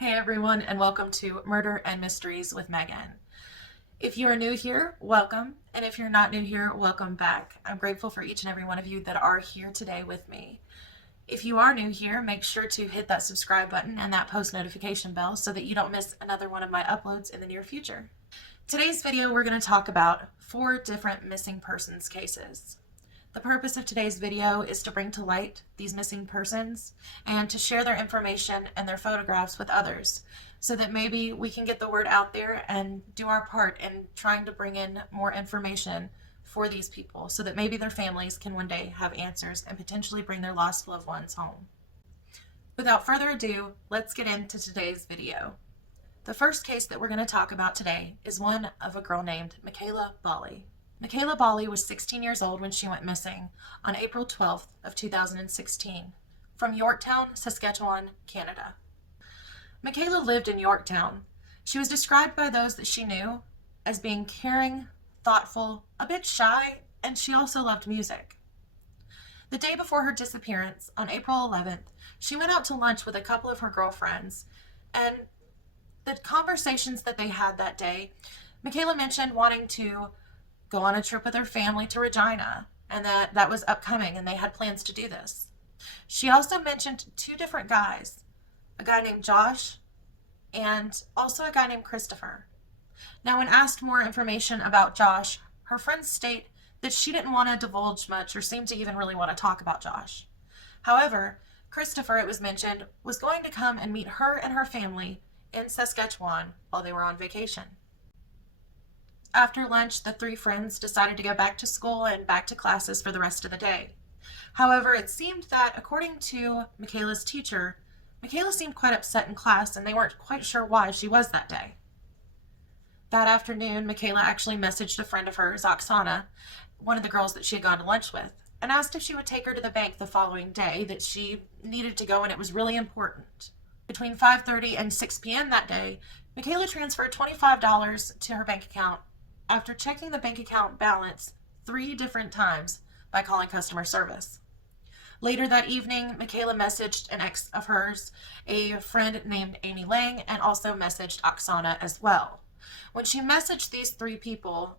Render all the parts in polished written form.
Hey everyone, and welcome to Murder and Mysteries with Megan. If you are new here, welcome, and if you're not new here, welcome back. I'm grateful for each and every one of you that are here today with me. If you are new here, make sure to hit that subscribe button and that post notification bell so that you don't miss another one of my uploads in the near future. Today's video, we're going to talk about 4 different missing persons cases. The purpose of today's video is to bring to light these missing persons and to share their information and their photographs with others so that maybe we can get the word out there and do our part in trying to bring in more information for these people so that maybe their families can one day have answers and potentially bring their lost loved ones home. Without further ado, let's get into today's video. The first case that we're going to talk about today is one of a girl named Mekayla Bali. Mekayla Bali was 16 years old when she went missing on April 12th of 2016 from Yorktown, Saskatchewan, Canada. Mekayla lived in Yorktown. She was described by those that she knew as being caring, thoughtful, a bit shy, and she also loved music. The day before her disappearance, on April 11th, she went out to lunch with a couple of her girlfriends, and the conversations that they had that day, Mekayla mentioned wanting to go on a trip with her family to Regina, and that was upcoming and they had plans to do this. She also mentioned 2 different guys, a guy named Josh and also a guy named Christopher. Now, when asked more information about Josh, her friends state that she didn't want to divulge much or seem to even really want to talk about Josh. However, Christopher, it was mentioned, was going to come and meet her and her family in Saskatchewan while they were on vacation. After lunch, the 3 friends decided to go back to school and back to classes for the rest of the day. However, it seemed that, according to Mekayla's teacher, Mekayla seemed quite upset in class and they weren't quite sure why she was that day. That afternoon, Mekayla actually messaged a friend of hers, Oksana, one of the girls that she had gone to lunch with, and asked if she would take her to the bank the following day, that she needed to go and it was really important. Between 5:30 and 6 p.m. that day, Mekayla transferred $25 to her bank account after checking the bank account balance 3 different times by calling customer service. Later that evening, Mekayla messaged an ex of hers, a friend named Amy Lang, and also messaged Oksana as well. When she messaged these 3 people,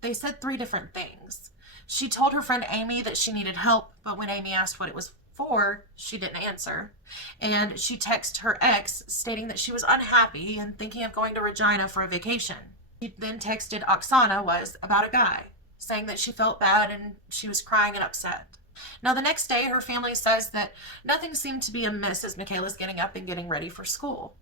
they said 3 different things. She told her friend Amy that she needed help, but when Amy asked what it was for, she didn't answer. And she texted her ex stating that she was unhappy and thinking of going to Regina for a vacation. She then texted Oksana was about a guy, saying that she felt bad and she was crying and upset. Now, the next day, her family says that nothing seemed to be amiss as Mekayla's getting up and getting ready for school.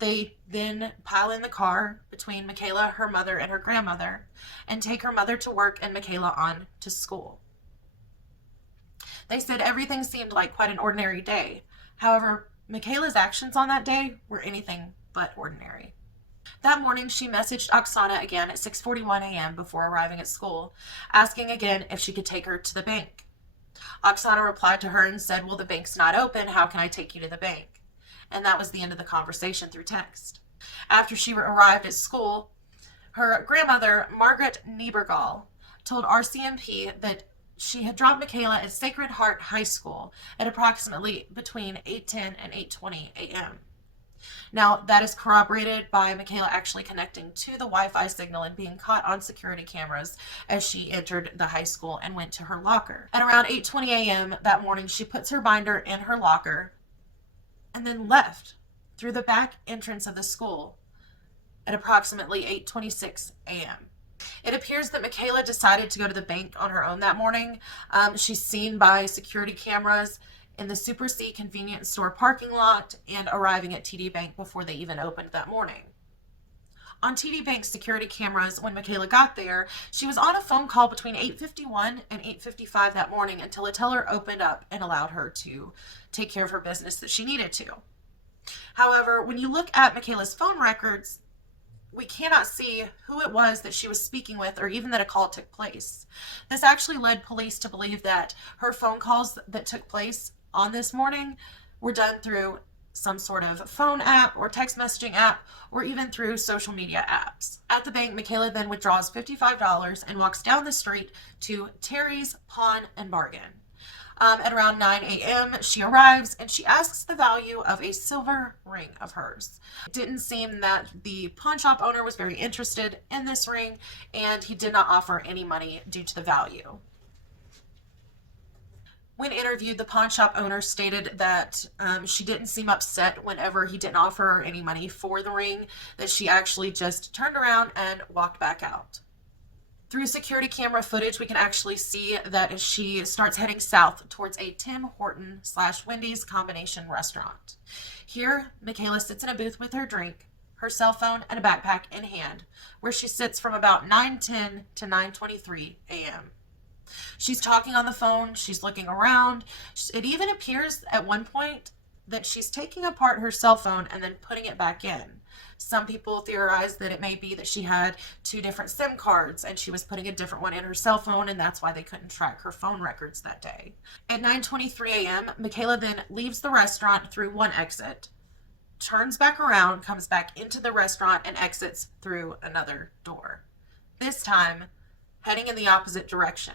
They then pile in the car between Mekayla, her mother, and her grandmother and take her mother to work and Mekayla on to school. They said everything seemed like quite an ordinary day. However, Mekayla's actions on that day were anything but ordinary. That morning, she messaged Oksana again at 6:41 a.m. before arriving at school, asking again if she could take her to the bank. Oksana replied to her and said, "Well, the bank's not open. How can I take you to the bank?" And that was the end of the conversation through text. After she arrived at school, her grandmother, Margaret Niebergall, told RCMP that she had dropped Mekayla at Sacred Heart High School at approximately between 8:10 and 8:20 a.m. Now, that is corroborated by Mekayla actually connecting to the Wi-Fi signal and being caught on security cameras as she entered the high school and went to her locker. At around 8:20 a.m. that morning, she puts her binder in her locker and then left through the back entrance of the school at approximately 8:26 a.m. It appears that Mekayla decided to go to the bank on her own that morning. She's seen by security cameras in the Super C convenience store parking lot and arriving at TD Bank before they even opened that morning. On TD Bank's security cameras, when Mekayla got there, she was on a phone call between 8:51 and 8:55 that morning until a teller opened up and allowed her to take care of her business that she needed to. However, when you look at Mekayla's phone records, we cannot see who it was that she was speaking with or even that a call took place. This actually led police to believe that her phone calls that took place on this morning were done through some sort of phone app or text messaging app or even through social media apps. At the bank, Mekayla then withdraws $55 and walks down the street to Terry's Pawn and Bargain. At around 9 a.m., she arrives and she asks the value of a silver ring of hers. It didn't seem that the pawn shop owner was very interested in this ring, and he did not offer any money due to the value. When interviewed, the pawn shop owner stated that she didn't seem upset whenever he didn't offer her any money for the ring, that she actually just turned around and walked back out. Through security camera footage, we can actually see that she starts heading south towards a Tim Horton / Wendy's combination restaurant. Here, Mekayla sits in a booth with her drink, her cell phone, and a backpack in hand, where she sits from about 9:10 to 9:23 a.m. She's talking on the phone, she's looking around. It even appears at one point that she's taking apart her cell phone and then putting it back in. Some people theorize that it may be that she had two different SIM cards and she was putting a different one in her cell phone, and that's why they couldn't track her phone records that day. At 9:23 a.m., Mekayla then leaves the restaurant through one exit, turns back around, comes back into the restaurant, and exits through another door. This time, heading in the opposite direction.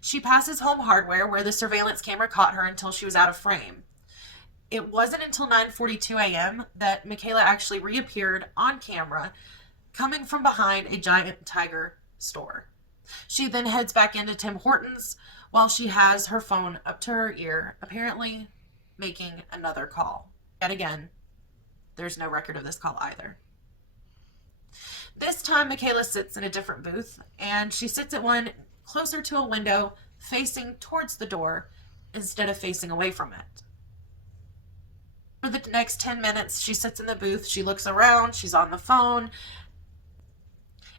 She passes Home Hardware, where the surveillance camera caught her until she was out of frame. It wasn't until 9:42 a.m. that Mekayla actually reappeared on camera, coming from behind a Giant Tiger store. She then heads back into Tim Hortons while she has her phone up to her ear, apparently making another call. Yet again, there's no record of this call either. This time, Mekayla sits in a different booth, and she sits at one closer to a window, facing towards the door instead of facing away from it. For the next 10 minutes, she sits in the booth, she looks around, she's on the phone.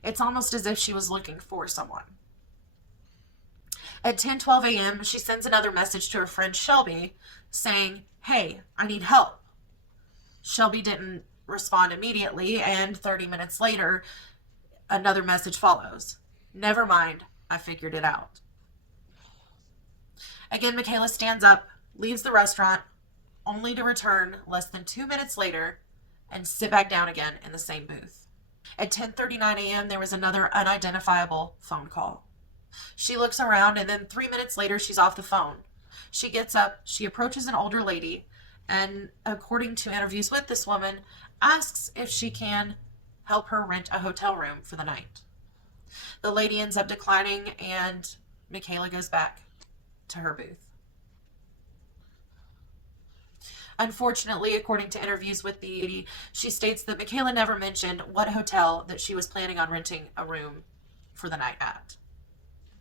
It's almost as if she was looking for someone. At 10:12 a.m., she sends another message to her friend Shelby saying, "Hey, I need help." Shelby didn't respond immediately, and 30 minutes later, another message follows. "Never mind, I figured it out." Again, Mekayla stands up, leaves the restaurant, only to return less than 2 minutes later and sit back down again in the same booth. At 10:39 a.m., there was another unidentifiable phone call. She looks around, and then 3 minutes later, she's off the phone. She gets up, she approaches an older lady, and according to interviews with this woman, asks if she can help her rent a hotel room for the night. The lady ends up declining, and Mekayla goes back to her booth. Unfortunately, according to interviews with the lady, she states that Mekayla never mentioned what hotel that she was planning on renting a room for the night at.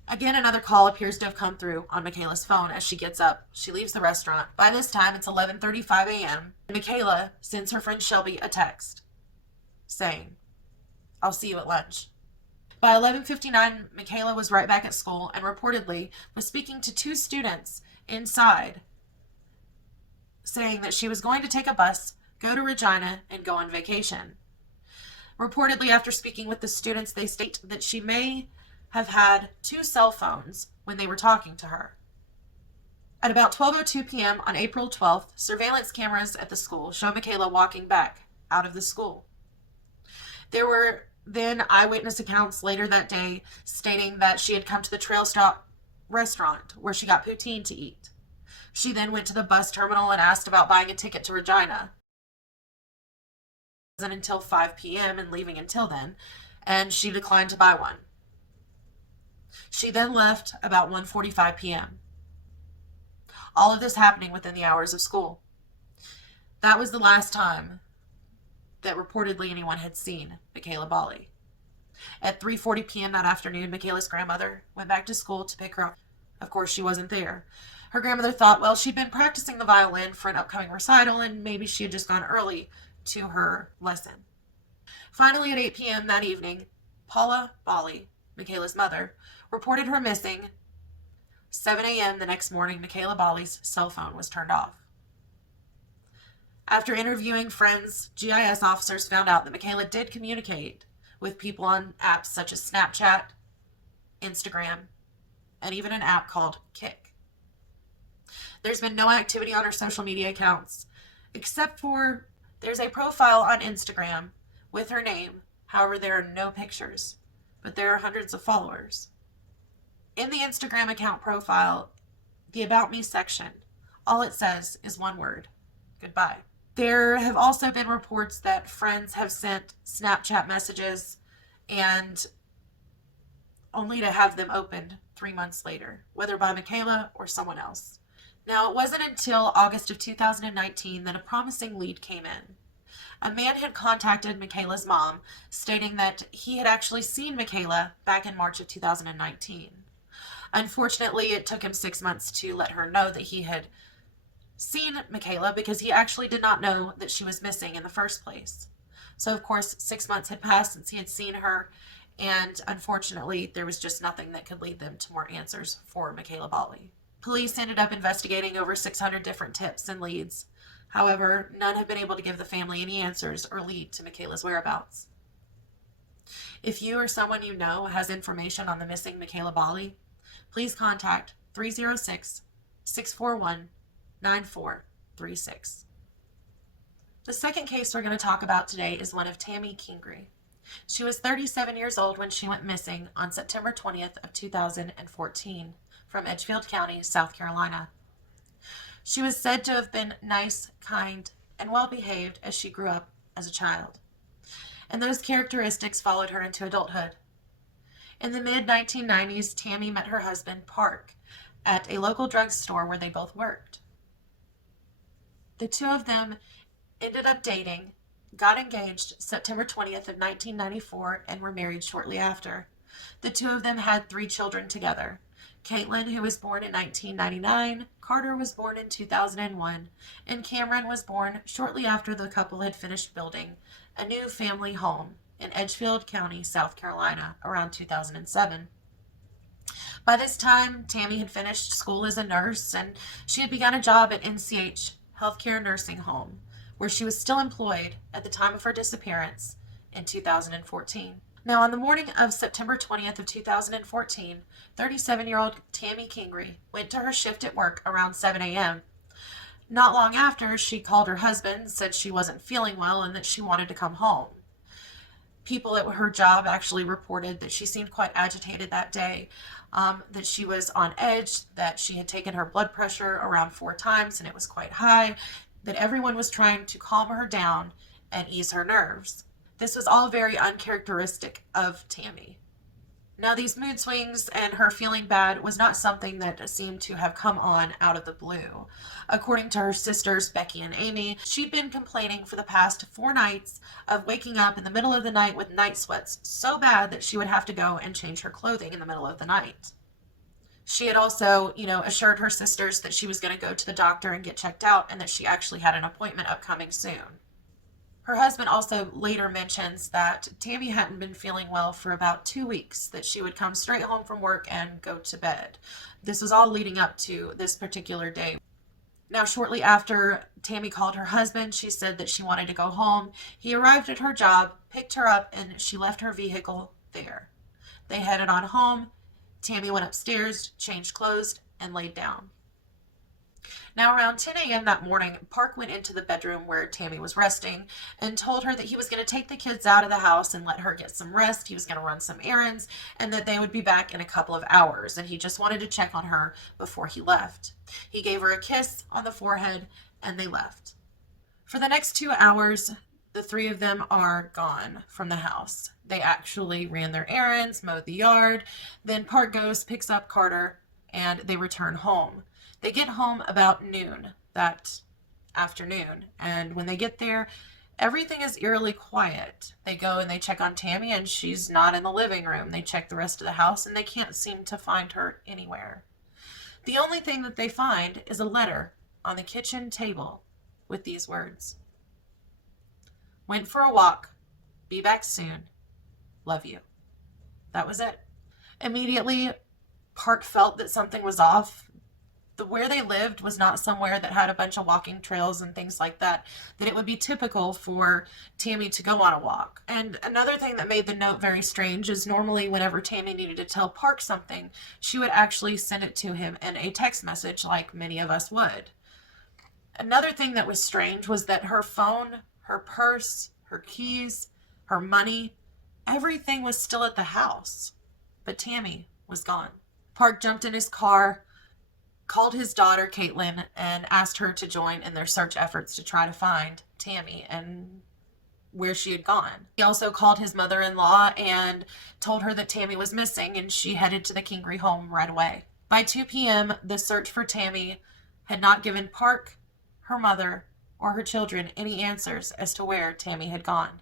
Again, another call appears to have come through on Mekayla's phone. As she gets up, she leaves the restaurant. By this time, it's 11:35 a.m., and Mekayla sends her friend Shelby a text saying, "I'll see you at lunch." By 11:59, Mekayla was right back at school and reportedly was speaking to two students inside, saying that she was going to take a bus, go to Regina, and go on vacation. Reportedly, after speaking with the students, they state that she may have had two cell phones when they were talking to her. At about 12:02 p.m. on April 12th, surveillance cameras at the school show Mekayla walking back out of the school. There were then eyewitness accounts later that day stating that she had come to the Trail Stop restaurant where she got poutine to eat. She then went to the bus terminal and asked about buying a ticket to Regina. It wasn't until 5 p.m. and leaving until then, and she declined to buy one. She then left about 1:45 p.m. All of this happening within the hours of school. That was the last time that reportedly anyone had seen Mekayla Bali. At 3:40 p.m. that afternoon, Mekayla's grandmother went back to school to pick her up. Of course, she wasn't there. Her grandmother thought, well, she'd been practicing the violin for an upcoming recital, and maybe she had just gone early to her lesson. Finally, at 8 p.m. that evening, Paula Bali, Mekayla's mother, reported her missing. 7 a.m. the next morning, Mekayla Bali's cell phone was turned off. After interviewing friends, GIS officers found out that Mekayla did communicate with people on apps such as Snapchat, Instagram, and even an app called Kik. There's been no activity on her social media accounts, except for there's a profile on Instagram with her name. However, there are no pictures, but there are hundreds of followers. In the Instagram account profile, The About Me section, all it says is one word: goodbye. There have also been reports that friends have sent Snapchat messages and only to have them opened 3 months later, whether by Mekayla or someone else. Now, it wasn't until August of 2019 that a promising lead came in. A man had contacted Mekayla's mom, stating that he had actually seen Mekayla back in March of 2019. Unfortunately, it took him 6 months to let her know that he had seen Mekayla, because he actually did not know that she was missing in the first place. So, of course, 6 months had passed since he had seen her, and unfortunately, there was just nothing that could lead them to more answers for Mekayla Bali. Police ended up investigating over 600 different tips and leads. However, none have been able to give the family any answers or lead to Mekayla's whereabouts. If you or someone you know has information on the missing Mekayla Bali, please contact 306 641 9436. The second case we're going to talk about today is one of Tammy Kingery. She was 37 years old when she went missing on September 20th of 2014 from Edgefield County, South Carolina. She was said to have been nice, kind, and well-behaved as she grew up as a child, and those characteristics followed her into adulthood. In the mid-1990s, Tammy met her husband, Park, at a local drugstore where they both worked. The two of them ended up dating, got engaged September 20th of 1994, and were married shortly after. The two of them had 3 children together. Caitlin, who was born in 1999, Carter was born in 2001, and Cameron was born shortly after the couple had finished building a new family home in Edgefield County, South Carolina, around 2007. By this time, Tammy had finished school as a nurse, and she had begun a job at NCH Healthcare Nursing Home, where she was still employed at the time of her disappearance in 2014. Now, on the morning of September 20th of 2014, 37-year-old Tammy Kingery went to her shift at work around 7 a.m. Not long after, she called her husband, said she wasn't feeling well and that she wanted to come home. People at her job actually reported that she seemed quite agitated that day, that she was on edge, that she had taken her blood pressure around 4 times and it was quite high, that everyone was trying to calm her down and ease her nerves. This was all very uncharacteristic of Tammy. Now, these mood swings and her feeling bad was not something that seemed to have come on out of the blue. According to her sisters, Becky and Amy, she'd been complaining for the past 4 nights of waking up in the middle of the night with night sweats so bad that she would have to go and change her clothing in the middle of the night. She had also, assured her sisters that she was going to go to the doctor and get checked out, and that she actually had an appointment upcoming soon. Her husband also later mentions that Tammy hadn't been feeling well for about 2 weeks, that she would come straight home from work and go to bed. This was all leading up to this particular day. Now, shortly after Tammy called her husband, she said that she wanted to go home. He arrived at her job, picked her up, and she left her vehicle there. They headed on home. Tammy went upstairs, changed clothes, and laid down. Now, around 10 a.m. that morning, Park went into the bedroom where Tammy was resting and told her that he was going to take the kids out of the house and let her get some rest. He was going to run some errands and that they would be back in a couple of hours. And he just wanted to check on her before he left. He gave her a kiss on the forehead and they left. For the next 2 hours, the 3 of them are gone from the house. They actually ran their errands, mowed the yard. Then Park goes, picks up Carter, and they return home. They get home about noon that afternoon, and when they get there, everything is eerily quiet. They go and they check on Tammy, and she's not in the living room. They check the rest of the house, and they can't seem to find her anywhere. The only thing that they find is a letter on the kitchen table with these words: "Went for a walk. Be back soon. Love you." That was it. Immediately, Park felt that something was off. Where they lived was not somewhere that had a bunch of walking trails and things like that it would be typical for Tammy to go on a walk. And another thing that made the note very strange is normally whenever Tammy needed to tell Park something, she would actually send it to him in a text message like many of us would. Another thing that was strange was that her phone, her purse, her keys, her money, everything was still at the house, but Tammy was gone. Park jumped in his car, called his daughter Caitlin and asked her to join in their search efforts to try to find Tammy and where she had gone. He also called his mother-in-law and told her that Tammy was missing, and she headed to the Kingery home right away. By 2 p.m., the search for Tammy had not given Park, her mother, or her children any answers as to where Tammy had gone,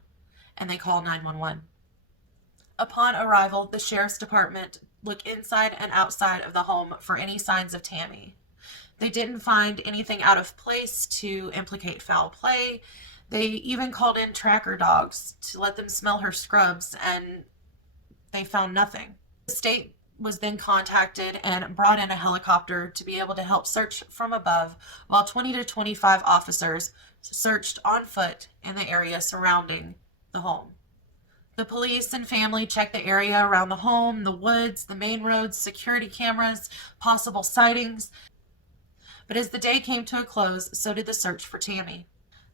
and they called 911. Upon arrival, the sheriff's department looked inside and outside of the home for any signs of Tammy. They didn't find anything out of place to implicate foul play. They even called in tracker dogs to let them smell her scrubs, and they found nothing. The state was then contacted and brought in a helicopter to be able to help search from above, while 20 to 25 officers searched on foot in the area surrounding the home. The police and family checked the area around the home, the woods, the main roads, security cameras, possible sightings. But as the day came to a close, so did the search for Tammy.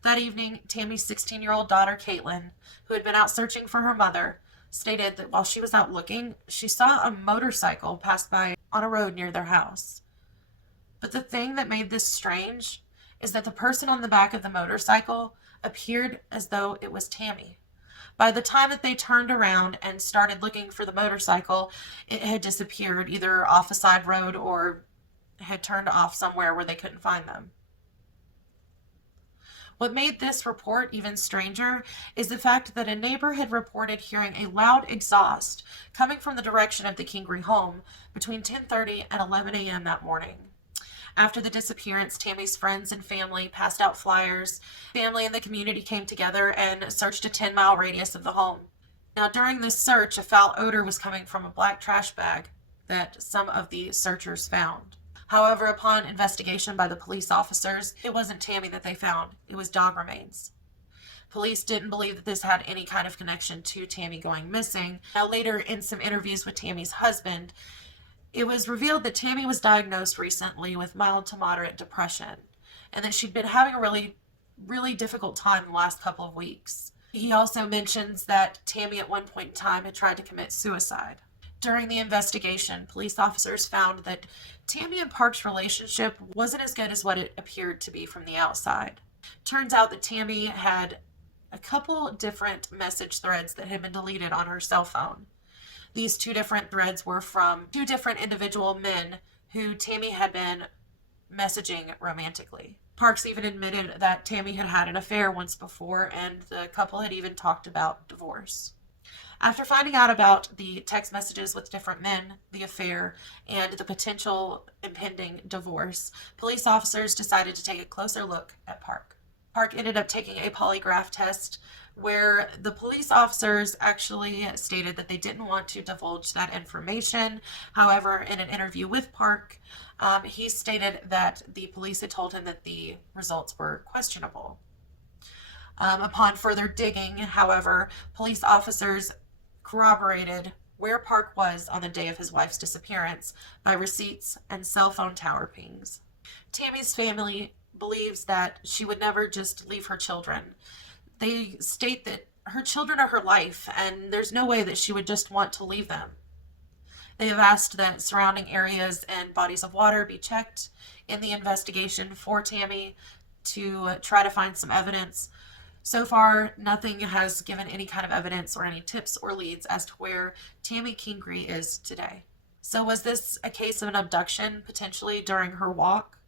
That evening, Tammy's 16-year-old daughter, Caitlin, who had been out searching for her mother, stated that while she was out looking, she saw a motorcycle pass by on a road near their house. But the thing that made this strange is that the person on the back of the motorcycle appeared as though it was Tammy. By the time that they turned around and started looking for the motorcycle, it had disappeared, either off a side road or had turned off somewhere where they couldn't find them. What made this report even stranger is the fact that a neighbor had reported hearing a loud exhaust coming from the direction of the Kingery home between 10:30 and 11 a.m. that morning. After the disappearance, Tammy's friends and family passed out flyers. Family and the community came together and searched a 10-mile radius of the home. Now, during this search, a foul odor was coming from a black trash bag that some of the searchers found. However, upon investigation by the police officers, it wasn't Tammy that they found. It was dog remains. Police didn't believe that this had any kind of connection to Tammy going missing. Now, later in some interviews with Tammy's husband, it was revealed that Tammy was diagnosed recently with mild to moderate depression, and that she'd been having a really difficult time the last couple of weeks. He also mentions that Tammy at one point in time had tried to commit suicide. During the investigation, police officers found that Tammy and Park's relationship wasn't as good as what it appeared to be from the outside. Turns out that Tammy had a couple different message threads that had been deleted on her cell phone. These two different threads were from two different individual men who Tammy had been messaging romantically. Parks even admitted that Tammy had had an affair once before, and the couple had even talked about divorce. After finding out about the text messages with different men, the affair, and the potential impending divorce, police officers decided to take a closer look at Park. Park ended up taking a polygraph test where the police officers actually stated that they didn't want to divulge that information. However, in an interview with Park, he stated that the police had told him that the results were questionable. Upon further digging, however, police officers corroborated where Park was on the day of his wife's disappearance by receipts and cell phone tower pings. Tammy's family believes that she would never just leave her children. They state that her children are her life, and there's no way that she would just want to leave them. They have asked that surrounding areas and bodies of water be checked in the investigation for Tammy to try to find some evidence. So far, nothing has given any kind of evidence or any tips or leads as to where Tammy Kingery is today. So was this a case of an abduction, potentially during her walk?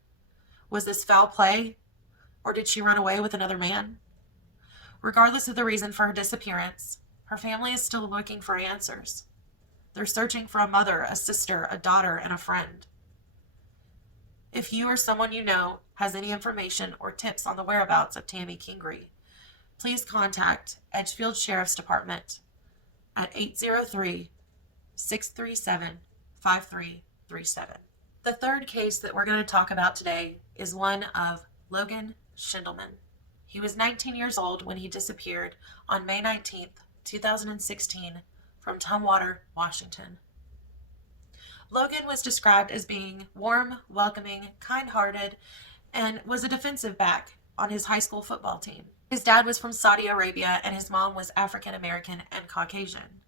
Was this foul play? Or did she run away with another man? Regardless of the reason for her disappearance, her family is still looking for answers. They're searching for a mother, a sister, a daughter, and a friend. If you or someone you know has any information or tips on the whereabouts of Tammy Kingery, please contact Edgefield Sheriff's Department at 803-637-5337. The third case that we're going to talk about today is one of Logan Schindelman. He was 19 years old when he disappeared on May 19th, 2016 from Tumwater, Washington. Logan was described as being warm, welcoming, kind-hearted, and was a defensive back on his high school football team. His dad was from Saudi Arabia and his mom was African American and Caucasian.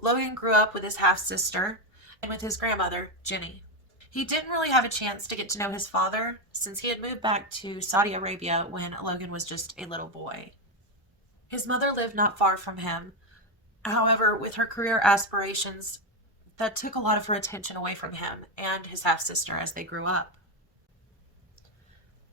Logan grew up with his half-sister and with his grandmother, Jenny. He didn't really have a chance to get to know his father since he had moved back to Saudi Arabia when Logan was just a little boy. His mother lived not far from him. However, with her career aspirations, that took a lot of her attention away from him and his half sister as they grew up.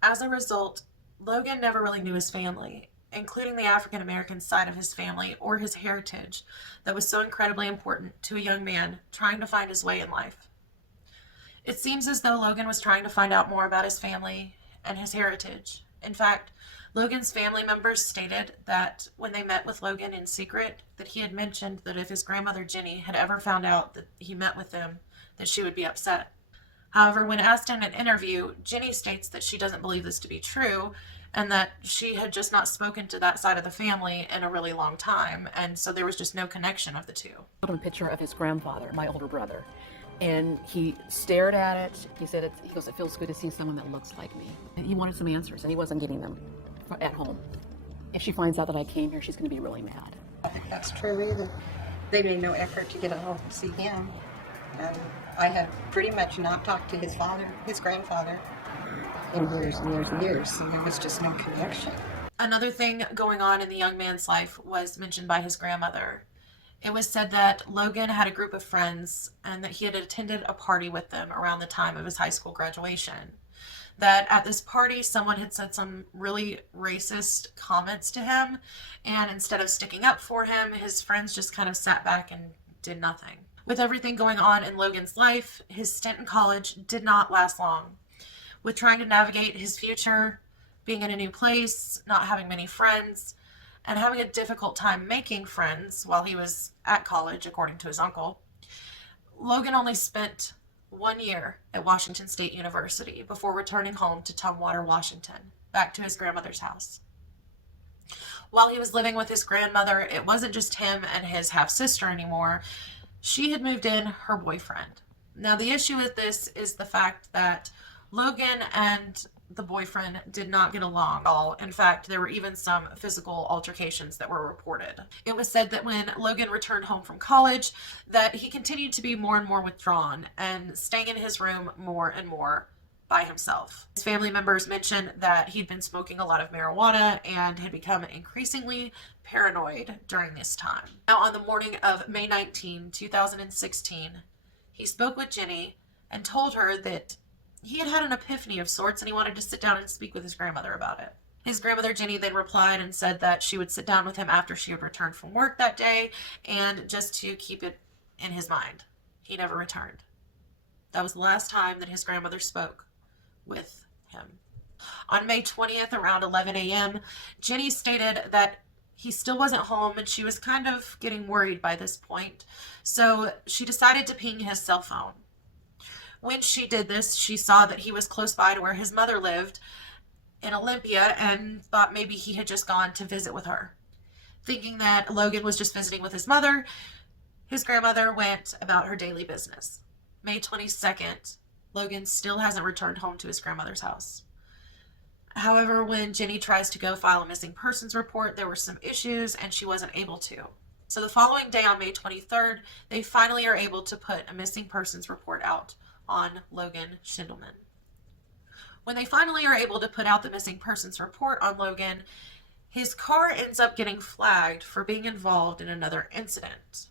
As a result, Logan never really knew his family, including the African American side of his family or his heritage that was so incredibly important to a young man trying to find his way in life. It seems as though Logan was trying to find out more about his family and his heritage. In fact, Logan's family members stated that when they met with Logan in secret, that he had mentioned that if his grandmother Jenny had ever found out that he met with them, that she would be upset. However, when asked in an interview, Jenny states that she doesn't believe this to be true and that she had just not spoken to that side of the family in a really long time, and so there was just no connection of the two. I showed him a picture of his grandfather, my older brother, and he stared at it. He said, he goes, it feels good to see someone that looks like me. And he wanted some answers, and he wasn't getting them at home. If she finds out that I came here, she's going to be really mad. I think that's true either. They made no effort to get a hold to see him. And I had pretty much not talked to his father, his grandfather, in years and years and years, so there was just no connection. Another thing going on in the young man's life was mentioned by his grandmother. It was said that Logan had a group of friends and that he had attended a party with them around the time of his high school graduation. That at this party, someone had said some really racist comments to him, and instead of sticking up for him, his friends just kind of sat back and did nothing. With everything going on in Logan's life, his stint in college did not last long. With trying to navigate his future, being in a new place, not having many friends, and having a difficult time making friends while he was at college, according to his uncle, Logan only spent 1 year at Washington State University before returning home to Tumwater, Washington, back to his grandmother's house. While he was living with his grandmother, it wasn't just him and his half-sister anymore. She had moved in her boyfriend. Now, the issue with this is the fact that Logan and the boyfriend did not get along at all. In fact, there were even some physical altercations that were reported. It was said that when Logan returned home from college, that he continued to be more and more withdrawn and staying in his room more and more by himself. His family members mentioned that he'd been smoking a lot of marijuana and had become increasingly paranoid during this time. Now, on the morning of May 19, 2016, he spoke with Jenny and told her that he had had an epiphany of sorts and he wanted to sit down and speak with his grandmother about it. His grandmother Jenny then replied and said that she would sit down with him after she had returned from work that day and just to keep it in his mind. He never returned. That was the last time that his grandmother spoke with him. On May 20th, around 11 a.m., Jenny stated that he still wasn't home and she was kind of getting worried by this point, so she decided to ping his cell phone. When she did this, she saw that he was close by to where his mother lived in Olympia and thought maybe he had just gone to visit with her. Thinking that Logan was just visiting with his mother, his grandmother went about her daily business. May 22nd, Logan still hasn't returned home to his grandmother's house. However, when Jenny tries to go file a missing persons report, there were some issues and she wasn't able to. So the following day on May 23rd, they finally are able to put a missing persons report out on Logan Schindelman. When they finally are able to put out the missing persons report on Logan, his car ends up getting flagged for being involved in another incident.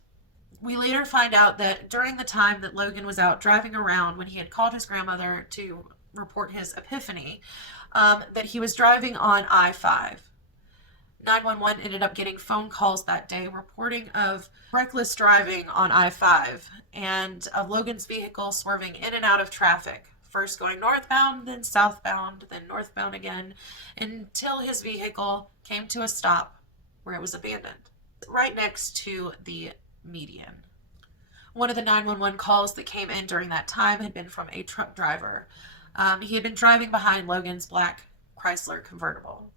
We later find out that during the time that Logan was out driving around when he had called his grandmother to report his epiphany, that he was driving on I-5. 911 ended up getting phone calls that day reporting of reckless driving on I-5 and of Logan's vehicle swerving in and out of traffic, first going northbound, then southbound, then northbound again, until his vehicle came to a stop where it was abandoned, right next to the median. One of the 911 calls that came in during that time had been from a truck driver. He had been driving behind Logan's black Chrysler convertible.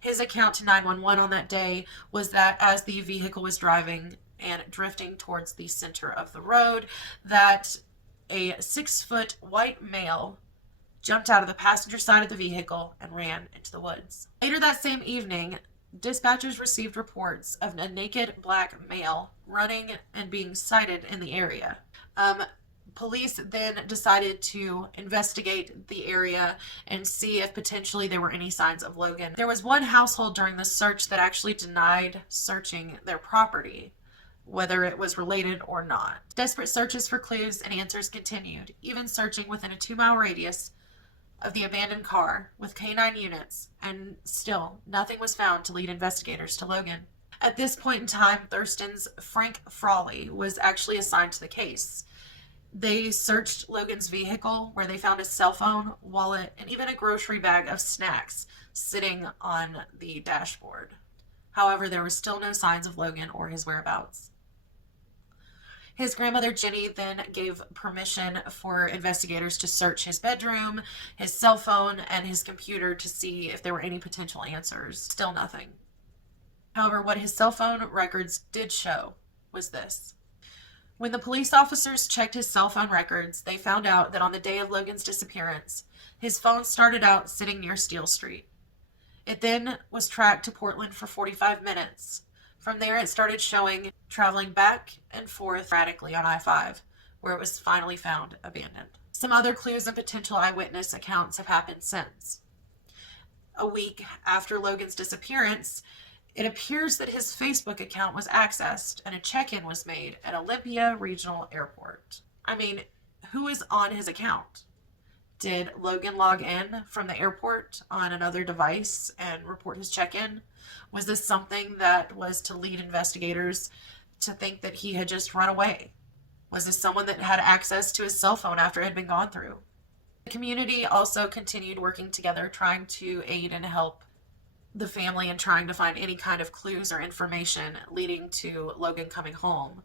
His account to 911 on that day was that as the vehicle was driving and drifting towards the center of the road, that a 6-foot white male jumped out of the passenger side of the vehicle and ran into the woods. Later that same evening, dispatchers received reports of a naked black male running and being sighted in the area. Police then decided to investigate the area and see if potentially there were any signs of Logan. There was one household during the search that actually denied searching their property, whether it was related or not. Desperate searches for clues and answers continued, even searching within a 2-mile radius of the abandoned car with canine units, and still nothing was found to lead investigators to Logan. At this point in time, Thurston's Frank Frawley was actually assigned to the case. They searched Logan's vehicle, where they found his cell phone, wallet, and even a grocery bag of snacks sitting on the dashboard. However, there was still no signs of Logan or his whereabouts. His grandmother, Jenny, then gave permission for investigators to search his bedroom, his cell phone, and his computer to see if there were any potential answers. Still nothing. However, what his cell phone records did show was this. When the police officers checked his cell phone records, they found out that on the day of Logan's disappearance, his phone started out sitting near Steele Street. It then was tracked to Portland for 45 minutes. From there, it started showing traveling back and forth radically on I-5, where it was finally found abandoned. Some other clues and potential eyewitness accounts have happened since. A week after Logan's disappearance, it appears that his Facebook account was accessed and a check-in was made at Olympia Regional Airport. I mean, who is on his account? Did Logan log in from the airport on another device and report his check-in? Was this something that was to lead investigators to think that he had just run away? Was this someone that had access to his cell phone after it had been gone through? The community also continued working together, trying to aid and help the family in trying to find any kind of clues or information leading to Logan coming home.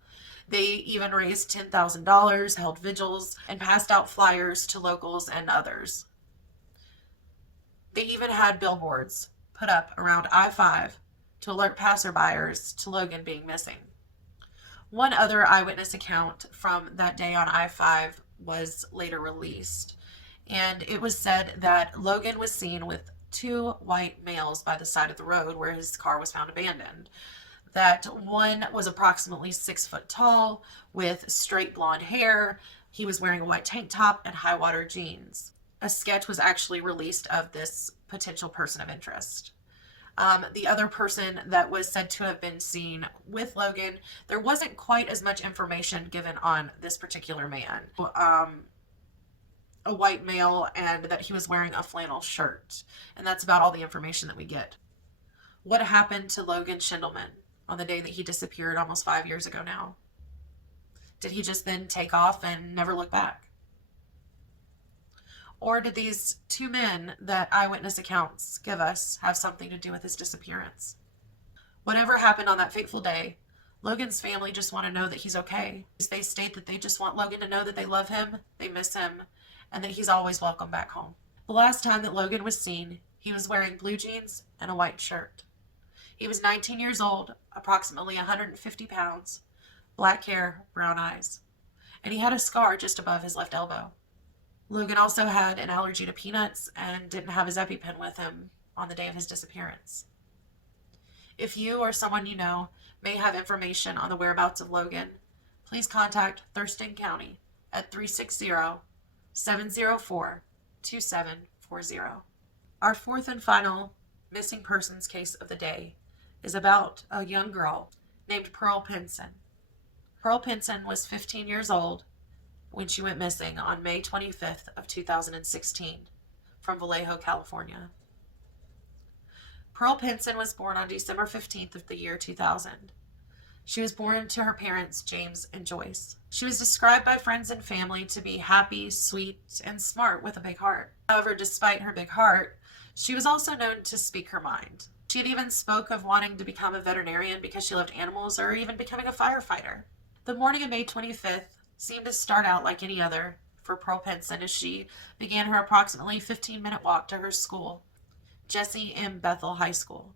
They even raised $10,000, held vigils, and passed out flyers to locals and others. They even had billboards put up around I-5 to alert passerbyers to Logan being missing. One other eyewitness account from that day on I-5 was later released, and it was said that Logan was seen with 2 white males by the side of the road where his car was found abandoned. That one was approximately 6 foot tall with straight blonde hair. He was wearing a white tank top and high water jeans. A sketch was actually released of this potential person of interest. The other person that was said to have been seen with Logan, there wasn't quite as much information given on this particular man. A white male, and that he was wearing a flannel shirt. And that's about all the information that we get. What happened to Logan Schindelman on the day that he disappeared almost 5 years ago now? Did he just then take off and never look back? Or did these 2 men that eyewitness accounts give us have something to do with his disappearance? Whatever happened on that fateful day, Logan's family just want to know that he's okay. They state that they just want Logan to know that they love him, they miss him, and that he's always welcome back home. The last time that Logan was seen, he was wearing blue jeans and a white shirt. He was 19 years old, approximately 150 pounds, black hair, brown eyes, and he had a scar just above his left elbow. Logan also had an allergy to peanuts and didn't have his EpiPen with him on the day of his disappearance. If you or someone you know may have information on the whereabouts of Logan, please contact Thurston County at 360-704-2740. Our fourth and final missing persons case of the day is about a young girl named Pearl Pinson. Pearl Pinson was 15 years old when she went missing on May 25th of 2016 from Vallejo, California. Pearl Pinson was born on December 15th of the year 2000. She was born to her parents, James and Joyce. She was described by friends and family to be happy, sweet, and smart with a big heart. However, despite her big heart, she was also known to speak her mind. She had even spoke of wanting to become a veterinarian because she loved animals, or even becoming a firefighter. The morning of May 25th seemed to start out like any other for Pearl Pinson as she began her approximately 15-minute walk to her school, Jesse M. Bethel High School.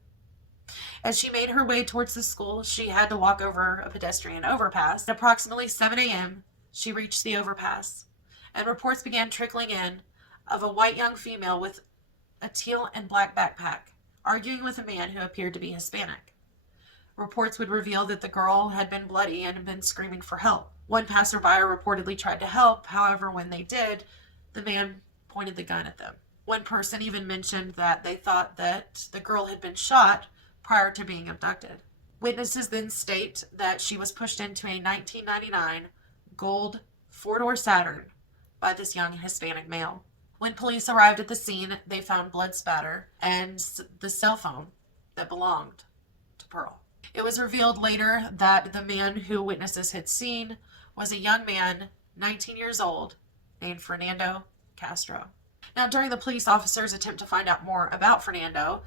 As she made her way towards the school, she had to walk over a pedestrian overpass. At approximately 7 a.m., she reached the overpass, and reports began trickling in of a white young female with a teal and black backpack, arguing with a man who appeared to be Hispanic. Reports would reveal that the girl had been bloody and had been screaming for help. One passerby reportedly tried to help. However, when they did, the man pointed the gun at them. One person even mentioned that they thought that the girl had been shot prior to being abducted. Witnesses then state that she was pushed into a 1999 gold four-door Saturn by this young Hispanic male. When police arrived at the scene, they found blood spatter and the cell phone that belonged to Pearl. It was revealed later that the man who witnesses had seen was a young man, 19 years old, named Fernando Castro. Now, during the police officers' attempt to find out more about Fernando,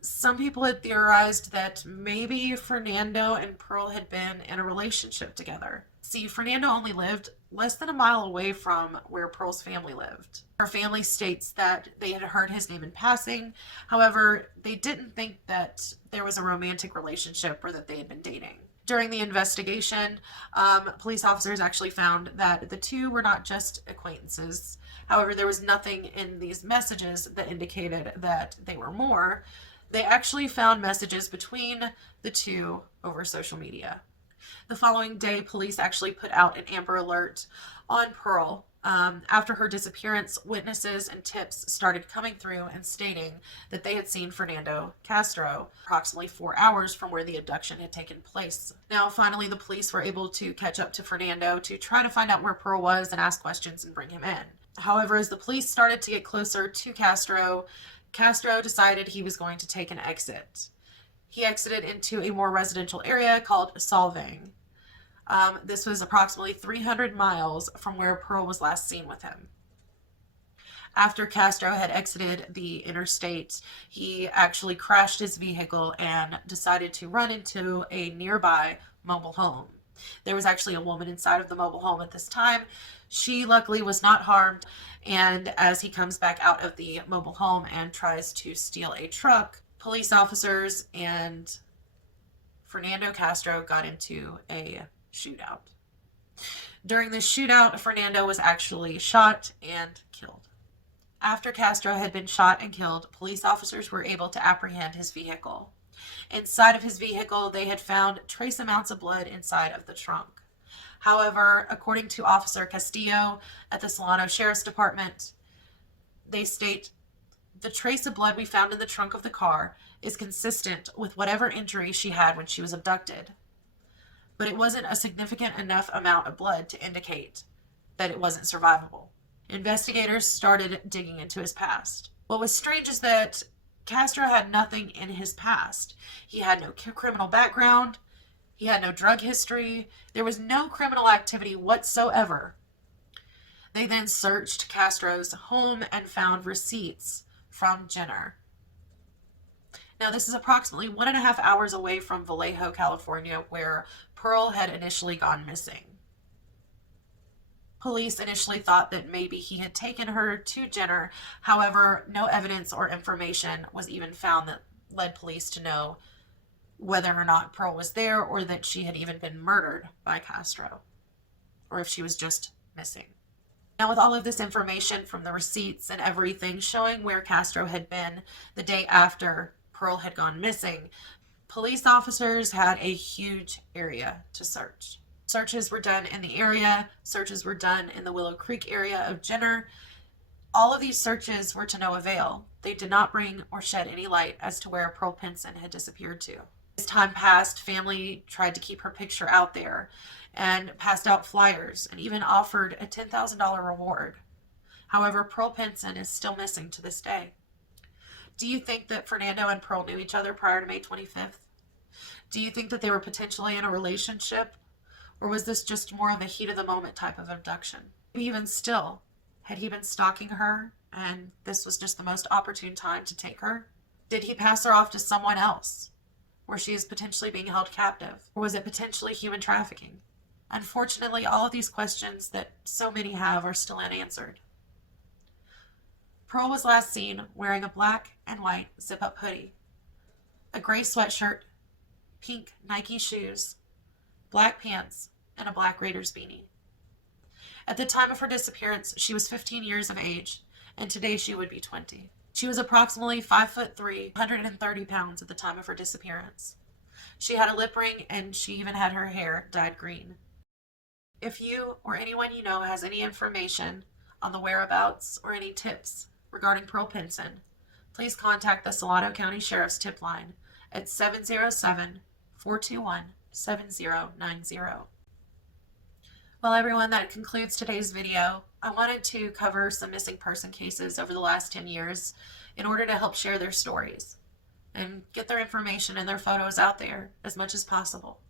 some people had theorized that maybe Fernando and Pearl had been in a relationship together. See, Fernando only lived less than a mile away from where Pearl's family lived. Her family states that they had heard his name in passing. However, they didn't think that there was a romantic relationship or that they had been dating. During the investigation, police officers actually found that the two were not just acquaintances. However, there was nothing in these messages that indicated that they were more. They actually found messages between the two over social media. The following day, police actually put out an Amber Alert on Pearl. After her disappearance, witnesses and tips started coming through and stating that they had seen Fernando Castro approximately 4 hours from where the abduction had taken place. Now, finally, the police were able to catch up to Fernando to try to find out where Pearl was and ask questions and bring him in. However, as the police started to get closer to Castro decided he was going to take an exit. He exited into a more residential area called Solving. This was approximately 300 miles from where Pearl was last seen with him. After Castro had exited the interstate, he actually crashed his vehicle and decided to run into a nearby mobile home. There was actually a woman inside of the mobile home at this time. She luckily was not harmed, and as he comes back out of the mobile home and tries to steal a truck, police officers and Fernando Castro got into a shootout. During this shootout, Fernando was actually shot and killed. After Castro had been shot and killed, police officers were able to apprehend his vehicle. Inside of his vehicle, they had found trace amounts of blood inside of the trunk. However, according to Officer Castillo at the Solano Sheriff's Department, they state, "The trace of blood we found in the trunk of the car is consistent with whatever injury she had when she was abducted. But it wasn't a significant enough amount of blood to indicate that it wasn't survivable." Investigators started digging into his past. What was strange is that Castro had nothing in his past. He had no criminal background. He had no drug history. There was no criminal activity whatsoever. They then searched Castro's home and found receipts from Jenner. Now, this is approximately 1.5 hours away from Vallejo, California, where Pearl had initially gone missing. Police initially thought that maybe he had taken her to Jenner. However, no evidence or information was even found that led police to know whether or not Pearl was there or that she had even been murdered by Castro, or if she was just missing. Now, with all of this information from the receipts and everything showing where Castro had been the day after Pearl had gone missing, police officers had a huge area to search. Searches were done in the area. Searches were done in the Willow Creek area of Jenner. All of these searches were to no avail. They did not bring or shed any light as to where Pearl Pinson had disappeared to. As time passed, family tried to keep her picture out there and passed out flyers and even offered a $10,000 reward. However, Pearl Pinson is still missing to this day. Do you think that Fernando and Pearl knew each other prior to May 25th? Do you think that they were potentially in a relationship? Or was this just more of a heat of the moment type of abduction? Even still, had he been stalking her and this was just the most opportune time to take her? Did he pass her off to someone else where she is potentially being held captive? Or was it potentially human trafficking? Unfortunately, all of these questions that so many have are still unanswered. Pearl was last seen wearing a black and white zip-up hoodie, a gray sweatshirt, pink Nike shoes, black pants, and a black Raiders beanie. At the time of her disappearance, she was 15 years of age, and today she would be 20. She was approximately 5'3", 130 pounds at the time of her disappearance. She had a lip ring, and she even had her hair dyed green. If you or anyone you know has any information on the whereabouts or any tips regarding Pearl Pinson, please contact the Solano County Sheriff's tip line at 707-421-7090. Well, everyone, that concludes today's video. I wanted to cover some missing person cases over the last 10 years in order to help share their stories and get their information and their photos out there as much as possible,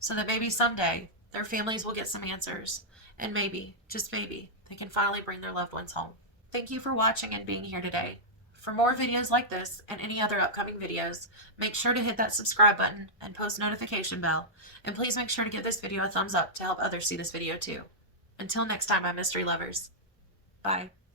so that maybe someday their families will get some answers, and maybe, just maybe, they can finally bring their loved ones home. Thank you for watching and being here today. For more videos like this and any other upcoming videos, make sure to hit that subscribe button and post notification bell, and please make sure to give this video a thumbs up to help others see this video too. Until next time, my mystery lovers. Bye.